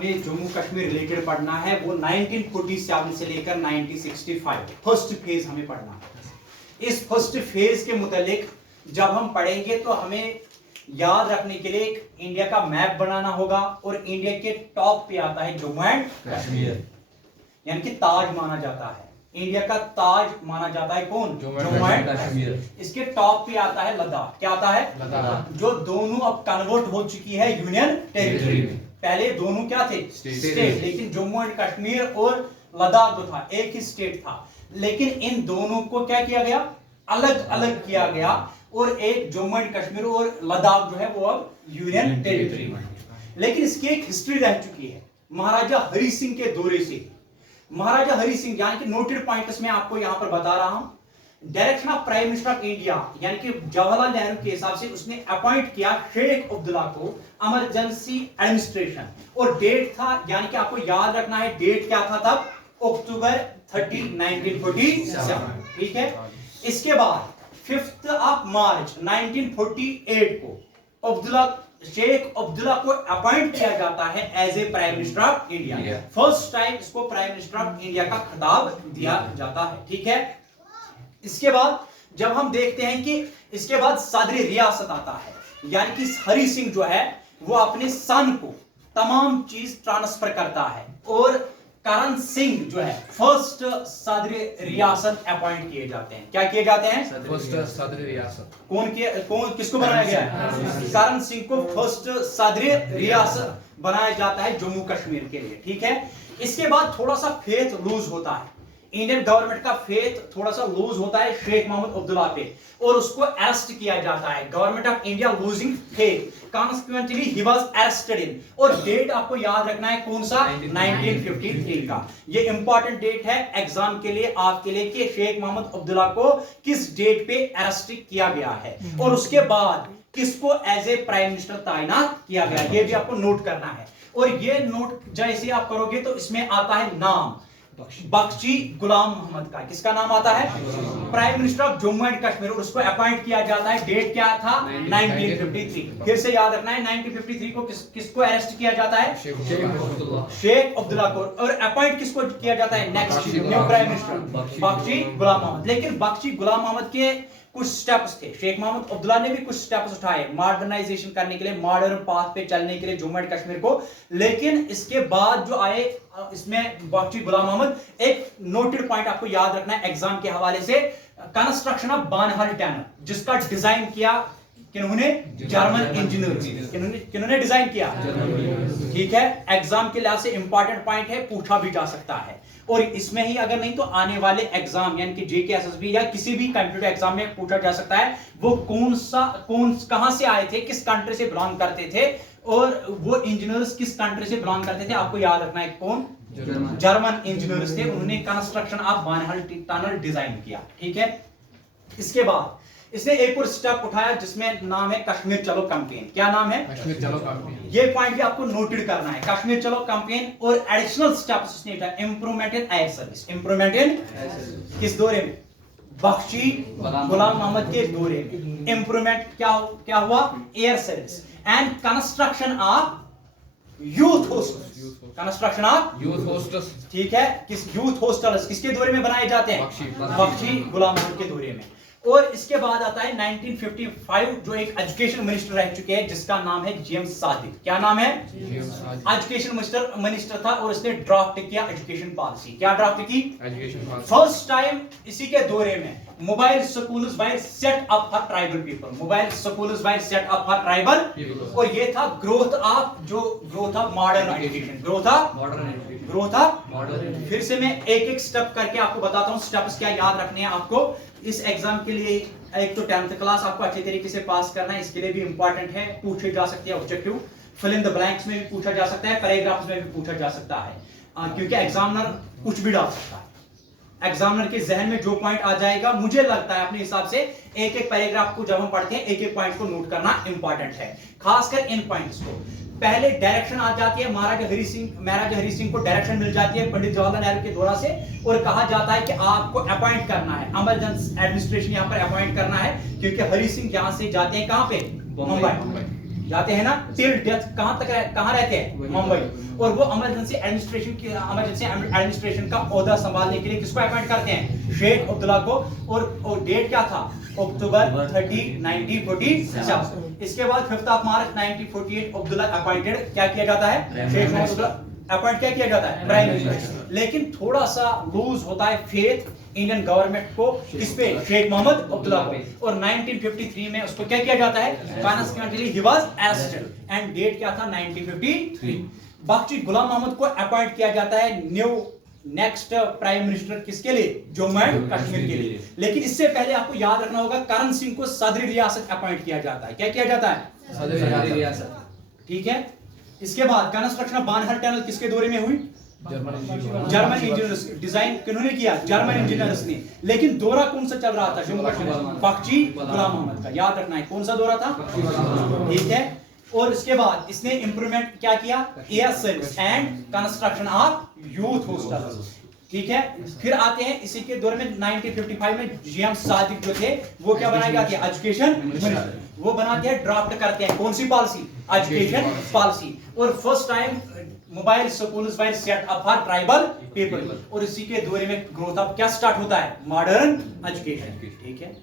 हमें जम्मू कश्मीर रिलेटेड पढ़ना है, वो 1947 से लेकर 1965 फर्स्ट फेज हमें पढ़ना है। इस फर्स्ट फेज के मुतालिक जब हम पढ़ेंगे तो हमें याद रखने के लिए एक इंडिया का मैप बनाना होगा और इंडिया के टॉप पे आता है जम्मू एंड कश्मीर, यानी कि ताज माना जाता है, इंडिया का ताज माना जाता है कौन? जम्मू एंड कश्मीर। इसके टॉप पे आता है लद्दाख। क्या आता है? लद्दाख, जो दोनों अब कन्वर्ट हो चुकी है यूनियन टेरिटरी में। पहले दोनों क्या थे? स्टेट, लेकिन जम्मू एंड कश्मीर और लद्दाख जो था एक ही स्टेट था, लेकिन इन दोनों को क्या किया गया? अलग अलग किया गया और एक जम्मू एंड कश्मीर और लद्दाख जो है वो अब यूनियन टेरिटरी में। लेकिन इसकी एक हिस्ट्री रह चुकी है महाराजा हरि सिंह के दौरे से। महाराजा हरि सिंह यानी कि नोटेड पॉइंट्स में आपको यहां पर बता रहा हूं। Direction of prime minister of India यानी कि जवाहरलाल नेहरू के हिसाब से उसने अपॉइंट किया शेख अब्दुल्ला को इमरजेंसी एडमिनिस्ट्रेशन, और डेट था, यानी कि आपको याद रखना है डेट क्या था तब? अक्टूबर 30, 1947। ठीक है। इसके बाद 5 मार्च 1948 को शेख अब्दुल्ला को अपॉइंट किया जाता है as a prime minister of India. First time इसको प्राइम मिनिस्टर ऑफ इंडिया का खिताब दिया जाता है। ठीक है। इसके बाद जब हम देखते हैं कि इसके बाद सदर रियासत आता है, यानी कि हरि सिंह जो है वो अपने सन को तमाम चीज ट्रांसफर करता है और करण सिंह जो है फर्स्ट सदर रियासत अपॉइंट किए जाते हैं। क्या किए जाते हैं? फर्स्ट सदर रियासत। कौन किसको बनाया गया है? करण सिंह को फर्स्ट सदर रियासत बनाया जाता है जम्मू कश्मीर के लिए। ठीक है। इसके बाद थोड़ा सा फेथ लूज होता है, इंडियन गवर्नमेंट का फेथ थोड़ा सा लूज होता है शेख मोहम्मद अब्दुल्ला पे और उसको अरेस्ट किया जाता है। Government of India losing faith, consequently he was arrested in, और डेट आपको याद रखना है कौन सा? 1953 का। ये इंपॉर्टेंट डेट है एग्जाम के लिए आपके लिए कि शेख मोहम्मद अब्दुल्ला को किस डेट पे अरेस्ट किया गया है और उसके बाद किसको एज ए प्राइम मिनिस्टर तैनात किया गया, ये भी आपको नोट करना है। और ये नोट जैसे आप करोगे तो इसमें आता है नाम बख्शी गुलाम मोहम्मद का। किसका नाम आता है? Prime minister of Jammu and Kashmir, और उसको अपॉइंट किया जाता है। डेट क्या था? 1953। फिर से याद रखना है 1953 को किसको अरेस्ट किया जाता है? शेख अब्दुल्ला को। और अपॉइंट किसको किया जाता है? Next new prime minister Bakshi Ghulam Mohammad. लेकिन बख्शी गुलाम मोहम्मद के कुछ स्टेप्स थे, शेख मोहम्मद अब्दुल्ला ने भी कुछ स्टेप्स उठाए मॉडर्नाइजेशन करने के लिए, मॉडर्न पाथ पे चलने के लिए जम्मू एंड कश्मीर को। लेकिन इसके बाद जो आए इसमें बख्शी गुलाम मोहम्मद, एक नोटेड पॉइंट आपको याद रखना है एग्जाम के हवाले से, कंस्ट्रक्शन ऑफ बानहाल टनल, जिसका डिजाइन किया किन्होंने? German engineer. किन्होंने डिजाइन किया? ठीक है। एग्जाम के लिहाज से इंपॉर्टेंट पॉइंट है, पूछा भी जा सकता है। और इसमें ही अगर नहीं तो आने वाले एग्जाम यानी कि जेके एसएसबी या किसी भी कंप्यूटर एग्जाम में पूछा जा सकता है वो कहां से आए थे, किस कंट्री से बिलोंग करते थे, और वो इंजीनियर्स किस कंट्री से बिलोंग करते थे। आपको याद रखना है कौन? जर्मन इंजीनियर्स थे। उन्होंने construction of Banihal tunnel design किया। ठीक है। इसके बाद इसने एक और स्टेप उठाया जिसमें नाम है कश्मीर चलो कैंपेन। क्या नाम है? कश्मीर चलो कैंपेन। ये पॉइंट भी आपको नोटेड करना है, कश्मीर चलो कैंपेन। और एडिशनल स्टेप्स इसने उठाया, improvement in air service. Improvement in किस दौरे में? बख्शी गुलाम मोहम्मद के दौरे में। इंप्रूवमेंट क्या हुआ? Air service and construction of youth hostels. Construction of youth hostels. ठीक है। किस यूथ हॉस्टल्स किसके दौरे में बनाए जाते हैं? बख्शी गुलाम मोहम्मद के दौरे में। और इसके बाद आता है 1955 जो एक एजुकेशन मिनिस्टर रह चुके हैं जिसका नाम है जेम्स सादिक। क्या नाम है? एजुकेशन मिनिस्टर था और उसने ड्राफ्ट किया एजुकेशन पॉलिसी। क्या ड्राफ्ट की? फर्स्ट टाइम इसी के दौरे में mobile schools were set up for tribal people. Mobile schools were set up for tribal, और ये था growth of modern education. Growth of modern. फिर से मैं एक एक स्टेप करके आपको बताता हूं, स्टेप्स क्या याद रखने हैं आपको इस एग्जाम के लिए। एक तो 10th क्लास आपको अच्छे तरीके से पास करना है, इसके लिए भी इंपॉर्टेंट है, पूछे जा सकते हैं objective, fill in the blanks में भी पूछा जा सकता है, पैराग्राफ्स में भी पूछा जा सकता है, क्योंकि एग्जामिनर कुछ भी डाल सकता है। एग्जामिनर के जहन में जो पॉइंट आ जाएगा, मुझे लगता है अपने हिसाब से एक एक पैराग्राफ को जब हम पढ़ते हैं एक एक पॉइंट को नोट करना इंपॉर्टेंट है, खासकर इन पॉइंट्स को। पहले डायरेक्शन आ जाती है, महाराजा हरि सिंह को डायरेक्शन मिल जाती है पंडित जवाहरलाल नेहरू के द्वारा से, और कहा जाता है कि आपको अपॉइंट करना है, इमरजेंसी एडमिनिस्ट्रेशन यहाँ पर अपॉइंट करना है, क्योंकि हरि सिंह यहाँ से जाते हैं कहाँ पे? मुंबई। जाते हैं ना टिल डेथ, कहां तक कहां रहते हैं? मुंबई। और वो इमरजेंसी एडमिनिस्ट्रेशन का ओहदा संभालने के लिए किसको अपॉइंट करते हैं? शेख अब्दुल्ला को। और डेट क्या था? अक्टूबर 30, 1947। इसके बाद 5 मार्च 1948 अब्दुल्ला अपॉइंटेड, क्या किया जाता है? शेख मोहम्मद अब्दुल्ला अपॉइंट क्या किया जाता है? Prime minister. लेकिन थोड़ा सा लूज होता है फेथ इंडियन गवर्नमेंट को, किस पे? शेख मोहम्मद अब्दुल्ला को। और 1953 में उसको क्या किया जाता है? कॉन्स्टिट्यूशनली ही वाज अरेस्टेड। एंड डेट क्या था? 1953। बख्शी गुलाम मोहम्मद को अपॉइंट किया जाता है न्यू नेक्स्ट प्राइम मिनिस्टर, किसके लिए? जम्मू एंड कश्मीर के लिए। लेकिन इससे पहले आपको याद रखना होगा करण सिंह को सदर रियासत अपॉइंट किया जाता है। क्या किया जाता है? सदर रियासत। ठीक है। इसके बाद कंस्ट्रक्शन ऑफ बानहल टनल किसके दौरे में हुई? German engineers. डिजाइन किन्होंने किया? जर्मन इंजीनियर्स ने। लेकिन दौरा कौन सा चल रहा था जम्मू कश्मीर? बख्शी गुलाम मोहम्मद का। याद रखना है कौन सा दौरा था? ठीक है। और इसके बाद इसने इंप्रूवमेंट क्या किया? Air service and construction of youth hostels. ठीक है। फिर आते हैं इसी के दौर में 1955 में जीएम सादिक जो थे वो क्या बनाई जाती है? Education minister. वो बनाते हैं, ड्राफ्ट करते हैं कौन सी पॉलिसी? Education policy. और first time mobile schools were set up for tribal people. और इसी के दौरे में ग्रोथ ऑफ क्या स्टार्ट होता है? Modern education. ठीक है।